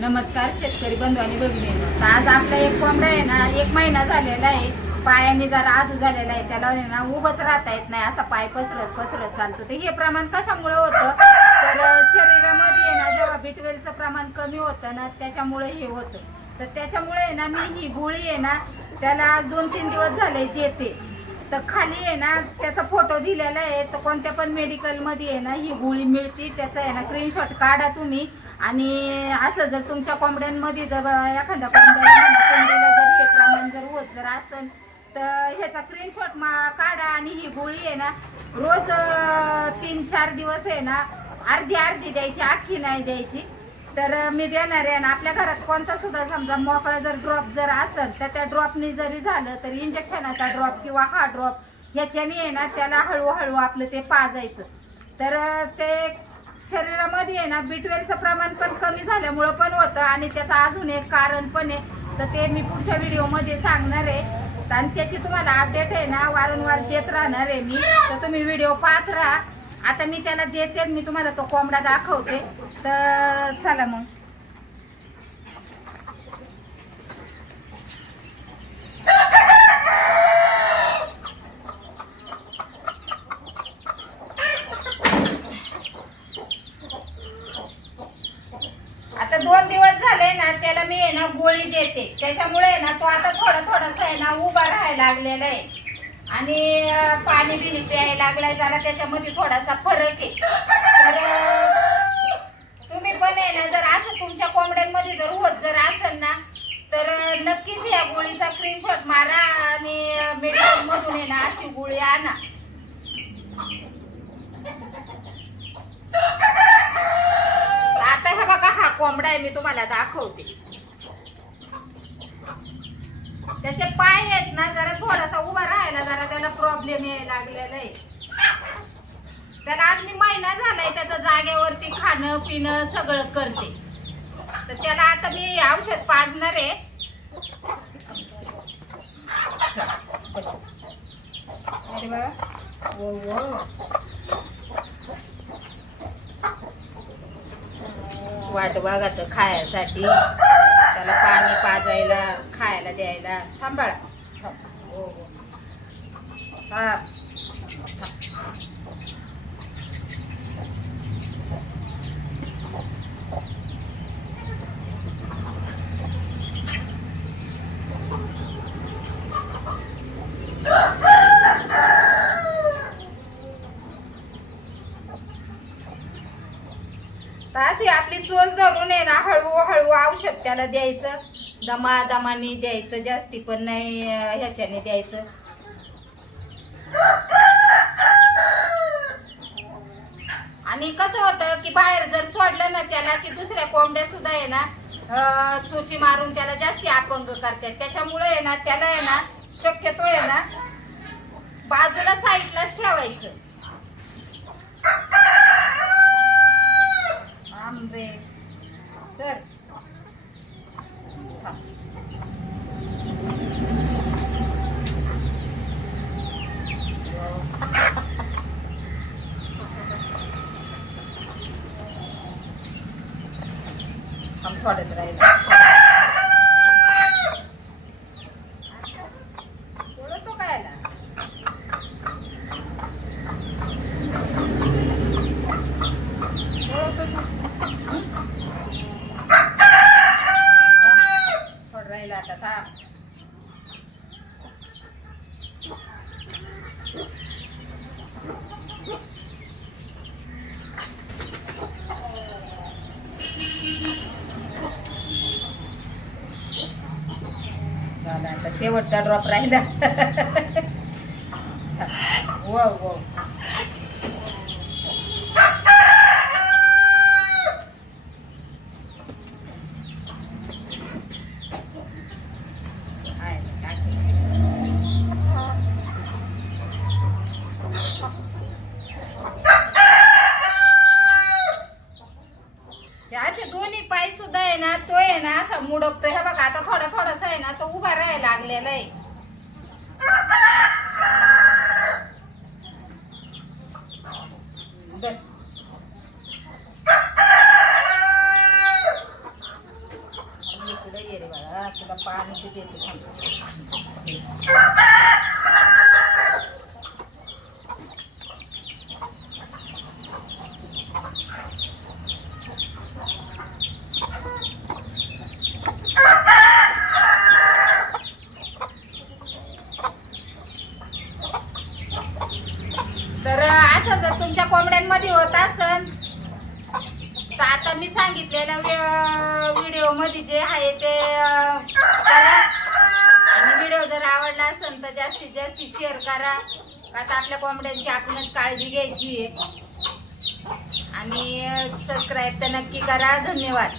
नमस्कार शेतकरी बंधू आणि भगिनींनो. तर आज आपला एक कोंबडा आहे ना, 1 महिना झालेला आहे. पायाने जरा आजू झालेला आहे. त्याला आहे ना उभंच राहता येत नाही, असा पाय पसरत पसरत चालतो. तर हे प्रमाण कशामुळे होतं, तर शरीरामध्ये आहे ना जेव्हा B12चं प्रमाण कमी होतं ना, त्याच्यामुळे हे होतं. तर त्याच्यामुळे आहे ना मी ही गोळी आहे ना त्याला 2-3 दिवस झाले देते. तर खाली आहे ना त्याचा फोटो दिलेला आहे. तर कोणत्या पण मेडिकलमध्ये आहे ना ही गोळी मिळते. त्याचा आहे ना स्क्रीनशॉट काढा तुम्ही. आणि असं जर तुमच्या कोंबड्यांमध्ये जर एखाद्या कोंबडीला जर हे प्रमाण जर होत जर असेल तर ह्याचा स्क्रीनशॉट काढा. आणि ही गोळी आहे ना रोज 3-4 दिवस आहे ना अर्धी अर्धी द्यायची, अख्खी नाही द्यायची. तर मी देणार आहे. आणि आपल्या घरात कोणता सुद्धा समजा मोकळा जर ड्रॉप जर असेल तर त्या ड्रॉपनी जरी झालं तर इंजेक्शनाचा ड्रॉप किंवा हा ड्रॉप ह्याच्याने आहे ना त्याला हळूहळू आपलं ते पाजायचं. तर ते शरीरामध्ये आहे ना B12चं प्रमाण पण कमी झाल्यामुळं पण होतं. आणि त्याचं अजून एक कारण पण आहे, तर ते मी पुढच्या व्हिडिओमध्ये सांगणार आहे. आणि त्याची तुम्हाला अपडेट आहे ना वारंवार देत राहणार आहे मी. तर तुम्ही व्हिडिओ पाहत राहा. आता मी त्याला देते, मी तुम्हाला तो कोंबडा दाखवते. तर चला मग. आता 2 दिवस झाले ना त्याला मी आहे ना गोळी देते. त्याच्यामुळे आहे ना तो आता थोडंसं आहे ना उभा राहायला लागलेला आहे. आणि पाणी बिणी प्यायला लागलाय. जरा त्याच्यामध्ये थोडासा फरक आहे. तर तुम्ही पण आहे ना जर असं तुमच्या कोंबड्यांमध्ये जर होत जर असेल ना तर नक्कीच या गोळीचा स्क्रीनशॉट मारा. आणि मेडिकल मधून आहे ना अशी गोळी आणा. आता हा बघा, हा कोंबडा आहे, मी तुम्हाला दाखवते. त्याचे पाय आहेत ना जरा थोडासा उभा राहायला जरा त्याला प्रॉब्लेम यायला लागलेला आहे. त्याला आज मी महिना झालाय त्याच्या जागेवरती खाणं पिणं सगळं करते. तर त्याला आता मी औषध पाजणार आहे. बस. अरे बाबा, वाट बघा तर खायसाठी त्याला पाणी पाजायला खायला द्यायला. थांब बाळा, हो हो, हा. तर अशी आपली चोच धरून आहे ना हळूहळू औषध त्याला द्यायचं. दमादमाने द्यायचं, जास्ती पण नाही ह्याच्याने द्यायचं. आणि कसं होतं की बाहेर जर सोडलं ना त्याला की दुसऱ्या कोंबड्या सुद्धा आहे ना चोची मारून त्याला जास्ती अपंग करतात. त्याच्यामुळे आहे ना त्याला आहे ना शक्यतो आहे ना बाजूला साईडलाच ठेवायचं. आंबे सर, हम थोडंच राहिलं. बोलतो काय ना, थोडं राहिलं आता. थांब. झालं आता शेवटचा ड्रॉप राहिला. वो वो, असे दोन्ही पाय सुद्धा आहे ना तो आहे ना असा मुडकतोय. हे बघा आता थोडासा आहे ना तो उभा राहायला लागलेला आहे. ये रे बाळा, तुला पाणी देते थांब. तर असं जर तुमच्या कोंबड्यांमध्ये होत असन तर आता मी सांगितलेल्या व्हिडिओ मध्ये जे आहे ते करा. आणि व्हिडिओ जर आवडला असेल तर जास्तीत जास्त शेअर करा. आता आपल्या कोंबड्यांची आपणच काळजी घ्यायची आहे. आणि सबस्क्राईब तर नक्की करा. धन्यवाद.